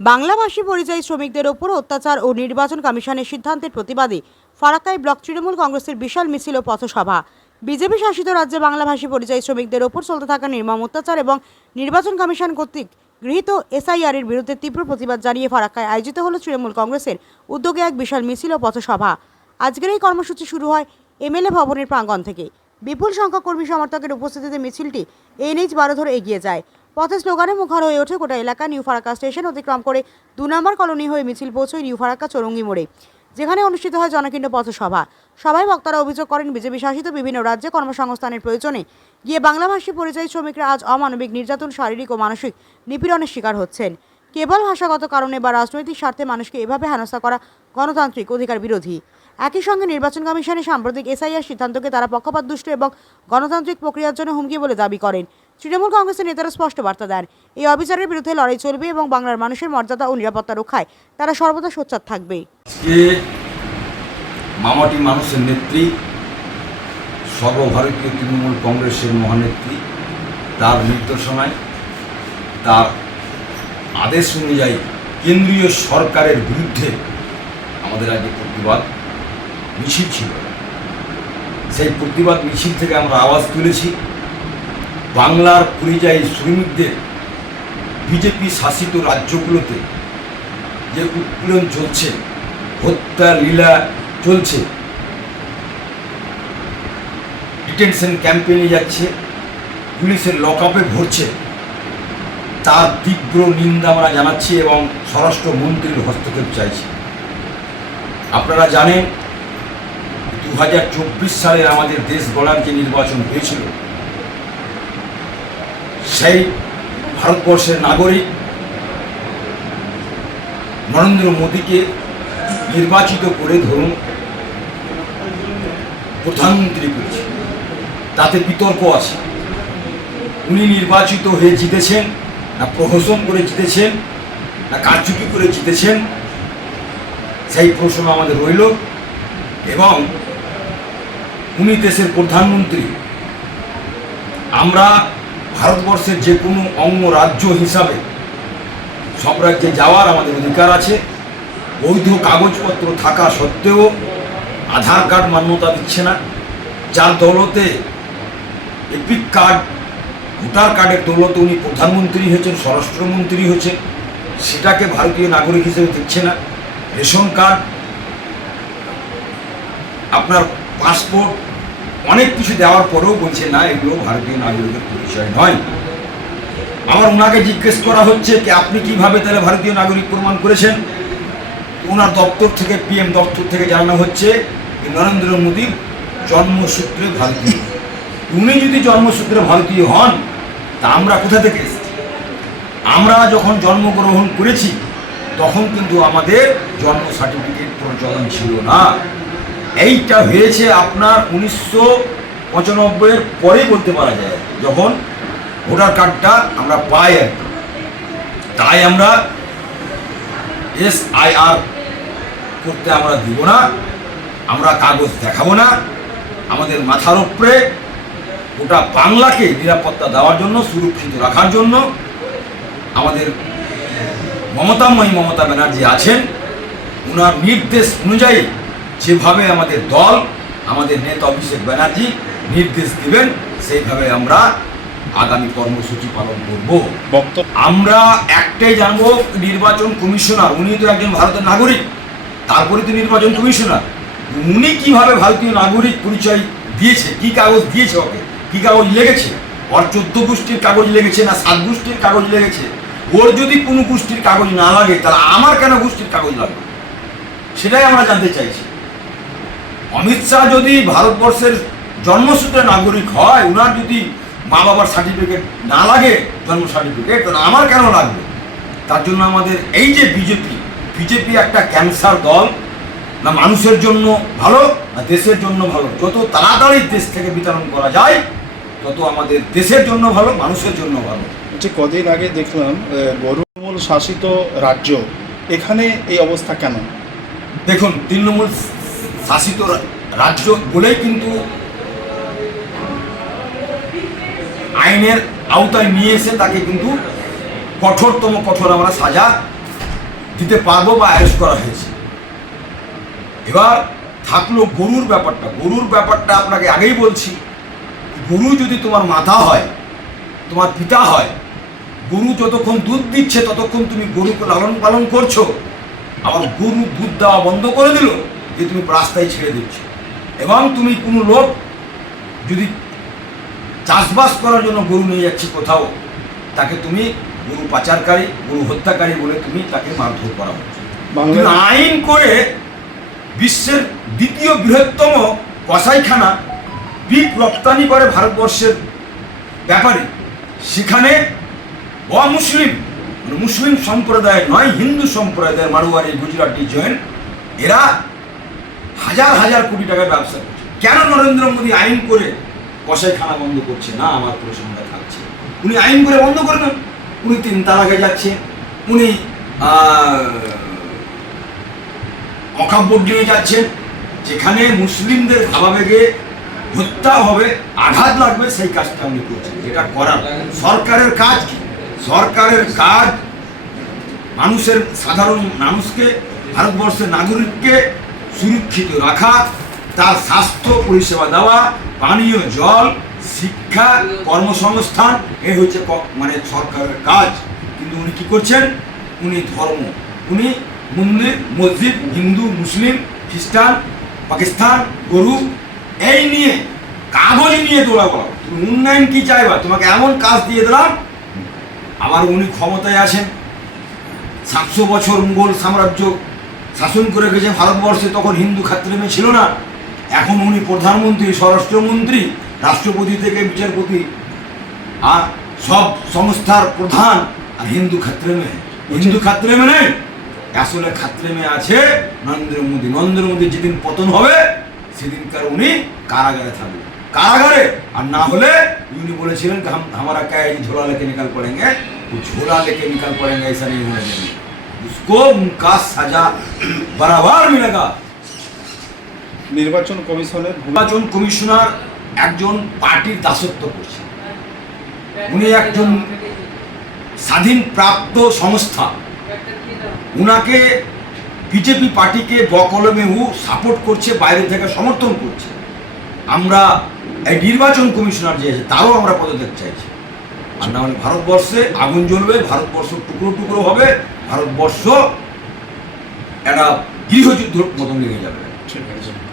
বাংলাভাষী পরিযায়ী শ্রমিকদের ওপর অত্যাচার ও নির্বাচন কমিশনের সিদ্ধান্তের প্রতিবাদে ফারাক্কাই ব্লক তৃণমূল কংগ্রেসের বিশাল মিছিল ও পথসভা। বিজেপি শাসিত রাজ্যে বাংলাভাষী পরিযায়ী শ্রমিকদের ওপর চলতে থাকা নির্মম অত্যাচার এবং নির্বাচন কমিশন কর্তৃক গৃহীত এসআইআর এর বিরুদ্ধে তীব্র প্রতিবাদ জানিয়ে ফারাক্কায় আয়োজিত হল তৃণমূল কংগ্রেসের উদ্যোগে এক বিশাল মিছিল ও পথসভা। আজকের এই কর্মসূচি শুরু হয় এমএলএ ভবনের প্রাঙ্গণ থেকে। বিপুল সংখ্যক কর্মী সমর্থকের উপস্থিতিতে মিছিলটি এনএইচ বারো ধরে এগিয়ে যায়। পথে স্লোগানে মুখর হয়ে ওঠে গোটা এলাকা। নিউ ফারাক্কা স্টেশন অতিক্রম করে দু নম্বর কলোনি হয়ে মিছিল পৌঁছয় নিউ ফারাক্কা চৌরঙ্গি মোড়ে, যেখানে অনুষ্ঠিত হয় জনকিণ্ড পথসভা। সবাই বক্তারা অভিযোগ করেন, বিজেপি শাসিত বিভিন্ন রাজ্যে কর্মসংস্থানের প্রয়োজনে গিয়ে বাংলাভাষী পরিযায়ী শ্রমিকরা আজ অমানবিক নির্যাতন, শারীরিক ও মানসিক নিপীড়নের শিকার হচ্ছেন। কেবল ভাষাগত কারণে বা রাজনৈতিক স্বার্থে মানুষকে এভাবে হেনস্থা করা গণতান্ত্রিক অধিকার বিরোধী। একই সঙ্গে নির্বাচন কমিশনের সাম্প্রতিক এসআইআর সিদ্ধান্তকে তারা পক্ষপাতদুষ্ট এবং গণতান্ত্রিক প্রক্রিয়ার জন্য হুমকি বলে দাবি করেন। তৃণমূল কংগ্রেসের নেতারা স্পষ্ট বার্তা দেন। এই অবিচারের বিরুদ্ধে লড়াই চলবে এবং বাংলার মানুষের মর্যাদা ও নিরাপত্তা রক্ষায় তারা সর্বদা সোচ্চার থাকবে। মামাটি মানুষের নেত্রী, সর্বভারতীয় তৃণমূল কংগ্রেসের মহানেত্রী, তার নির্দেশনায়, তার আদেশ অনুযায়ী কেন্দ্রীয় সরকারের বিরুদ্ধে আমাদের আজকে প্রতিবাদ মিছিল ছিল। সেই প্রতিবাদ মিছিল থেকে আমরা আওয়াজ তুলেছি। বাংলার পরিযায়ী শ্রমিকদের বিজেপি শাসিত রাজ্যগুলোতে যে উৎপীড়ন চলছে, হত্যা, লীলা চলছে, ডিটেনশন ক্যাম্পে নিয়ে যাচ্ছে, পুলিশের লকআপে ভরছে, তার তীব্র নিন্দা আমরা জানাচ্ছি এবং স্বরাষ্ট্রমন্ত্রীর হস্তক্ষেপ চাইছি। আপনারা জানেন, দু হাজার চব্বিশ সালে আমাদের দেশ গড়ার যে নির্বাচন হয়েছিল সেই ভারতবর্ষের নাগরিক নরেন্দ্র মোদীকে নির্বাচিত করে ধরুন, প্রধানমন্ত্রী করেছে। তাতে বিতর্ক আছে। উনি নির্বাচিত হয়ে জিতেছেন, না প্রহসন করে জিতেছেন, না কারচুপি করে জিতেছেন, সেই প্রশ্ন আমাদের রইল। এবং উনি দেশের প্রধানমন্ত্রী। আমরা ভারতবর্ষের যে কোনো অঙ্গ রাজ্য হিসাবে সব রাজ্যে যাওয়ার আমাদের অধিকার আছে। বৈধ কাগজপত্র থাকা সত্ত্বেও আধার কার্ড মান্যতা দিচ্ছে না। যার দৌলতে এপিক কার্ড, ভোটার কার্ডের দৌলতে উনি প্রধানমন্ত্রী হয়েছেন, স্বরাষ্ট্রমন্ত্রী হয়েছেন, সেটাকে ভারতীয় নাগরিক হিসেবে দিচ্ছে না। রেশন কার্ড, আপনার পাসপোর্ট অনেক কিছু দেওয়ার পরেও বলছে, না, এগুলো ভারতীয় নাগরিকের পরিচয় নয়। আমার ওনাকে জিজ্ঞেস করা হচ্ছে কি আপনি কীভাবে তাহলে ভারতীয় নাগরিক প্রমাণ করেছেন? ওনার দপ্তর থেকে, পিএম দপ্তর থেকে জানানো হচ্ছে নরেন্দ্র মোদীর জন্মসূত্রে ভারতীয়। উনি যদি জন্মসূত্রে ভারতীয় হন, তা আমরা কোথা থেকে এসেছি? আমরা যখন জন্মগ্রহণ করেছি, তখন কিন্তু আমাদের জন্ম সার্টিফিকেট প্রচলন ছিল না। এইটা হয়েছে আপনার উনিশশো পঁচানব্বইয়ের পরে বলতে পারা যায়, যখন ভোটার কার্ডটা আমরা পাই আর তাই আমরা এস আই আর করতে আমরা দিব না, আমরা কাগজ দেখাবো না, আমাদের মাথার উপরে গোটা বাংলাকে নিরাপত্তা দেওয়ার জন্য, সুরক্ষিত রাখার জন্য আমাদের মমতাময়ী মমতা ব্যানার্জি আছেন। ওনার নির্দেশ অনুযায়ী যেভাবে আমাদের দল আমাদের নেতা অভিষেক ব্যানার্জি নির্দেশ দিবেন সেইভাবে আমরা আগামী কর্মসূচি পালন করব। বক্তব্য আমরা একটাই জানব নির্বাচন কমিশনার উনি তো একজন ভারতের নাগরিক তারপরে তো নির্বাচন কমিশনার। উনি কীভাবে ভারতীয় নাগরিক পরিচয় দিয়েছে কি কাগজ দিয়েছে ওকে? কি কাগজ লেগেছে? ওর চোদ্দ গোষ্ঠীর কাগজ লেগেছে না সাত গোষ্ঠীর কাগজ লেগেছে? ওর যদি কোনো গোষ্ঠীর কাগজ না লাগে তাহলে আমার কেন গোষ্ঠীর কাগজ লাগবে? সেটাই আমরা জানতে চাইছি। অমিত শাহ যদি ভারতবর্ষের জন্মসূত্রে নাগরিক হয় ওনার যদি মা বাবার সার্টিফিকেট না লাগে জন্ম সার্টিফিকেট তাহলে আমার কেন লাগবে? তার জন্য আমাদের এই যে বিজেপি বিজেপি একটা ক্যান্সার দল না মানুষের জন্য ভালো না দেশের জন্য ভালো। যত তাড়াতাড়ি দেশ থেকে বিতরণ করা যায় তত আমাদের দেশের জন্য ভালো মানুষের জন্য ভালো। যে কদিন আগে দেখলাম তৃণমূল শাসিত রাজ্য এখানে এই অবস্থা কেন? দেখুন তৃণমূল শাসিত রাজ্য বলেই কিন্তু আইনের আওতায় নিয়ে এসে তাকে কিন্তু কঠোরতম কঠোর আমরা সাজা দিতে পারব বা অ্যারেস্ট করা হয়েছে। এবার থাকল গরুর ব্যাপারটা। গরুর ব্যাপারটা আপনাকে আগেই বলছি, গরু যদি তোমার মাথা হয়, তোমার পিতা হয়, গরু যতক্ষণ দুধ দিচ্ছে, ততক্ষণ তুমি গরুকে লালন পালন করছ, আবার গরু দুধ দেওয়া বন্ধ করে দিল যে তুমি রাস্তায় ছেড়ে দিচ্ছ। এবং তুমি কোনো লোক যদি চাষবাস করার জন্য গরু নিয়ে যাচ্ছে কোথাও তাকে তুমি গরু পাচারকারী গরু হত্যাকারী বলে তুমি তাকে মারধর করা হচ্ছে। আইন করে বিশ্বের দ্বিতীয় বৃহত্তম কসাইখানা বিগ রপ্তানি করে ভারতবর্ষের ব্যাপারে। সেখানে অমুসলিম মানে মুসলিম সম্প্রদায় নয় হিন্দু সম্প্রদায়ের মারোয়ারি গুজরাটি জৈন এরা হাজার হাজার কোটি টাকার ব্যবসা করছে। কেন নরেন্দ্র মোদী আইন করে কসাইখানা বন্ধ করছে? না, আমার প্রশ্নটা থাকছে উনি আইন করে বন্ধ করবেন উনি তিন তালাকে যাচ্ছে উনি অকাব্য যাচ্ছেন। যেখানে মুসলিমদের ভাবাবেগে হত্যা হবে, আঘাত লাগবে, সেই কাজটা উনি করছেন। যেটা করার। সরকারের কাজ কি? সরকারের কাজ মানুষের, সাধারণ মানুষকে, ভারতবর্ষের নাগরিককে সুরক্ষিত রাখা, তার স্বাস্থ্য পরিষেবা দেওয়া, পানীয় জল, শিক্ষা, কর্মসংস্থান এই হচ্ছে মানে সরকারের কাজ। কিন্তু উনি কি করছেন? উনি ধর্ম। উনি মন্দির মসজিদ, হিন্দু, মুসলিম, খ্রিস্টান, পাকিস্তান, গরু, এই নিয়ে কাগজ নিয়ে দৌড়াবো। তুমি উন্নয়ন কি চাইবা? তোমাকে এমন কাজ দিয়ে দিলাম, আবার উনি ক্ষমতায় আসেন। সাতশো বছর মুঘল সাম্রাজ্য শাসন করে গেছে ভারতবর্ষে তখন হিন্দু খাত্রেমে ছিল না এখন উনি প্রধানমন্ত্রী স্বরাষ্ট্রমন্ত্রী রাষ্ট্রপতি থেকে বিচারপতি আর সব সংস্থার প্রধান আর হিন্দু খাত্রেমে হিন্দু খাত্রেমে নেই আসলে খাত্রেমে আছে নরেন্দ্র মোদী নরেন্দ্র মোদী যেদিন পতন হবে সেদিনকার উনি কারাগারে থাকবে কারাগারে আর না হলে উনি বলেছিলেন कि हम हमारा क्या है झोला लेके निकल पड़ेंगे वो झोला लेके निकल पड़ेंगे ऐसा नहीं होने देंगे उसको उनका सजा बराबर मिलेगा নির্বাচন কমিশনের ভূমি- নির্বাচন কমিশনার একজন পার্টির দাসত্ব করছে উনি একজন স্বাধীন প্রাপ্ত সংস্থা উনাকে বিজেপি পার্টিকে বকলমে উ সাপোর্ট করছে বাইরে থেকে সমর্থন করছে আমরা এই নির্বাচন কমিশনার যে আছে তারও আমরা পদত্যাগ চাইছি আর না হলে ভারতবর্ষে আগুন জ্বলবে ভারতবর্ষ টুকরো টুকরো হবে ভারতবর্ষ একটা গৃহযুদ্ধ মতন লেগে যাবে। ঠিক আছে।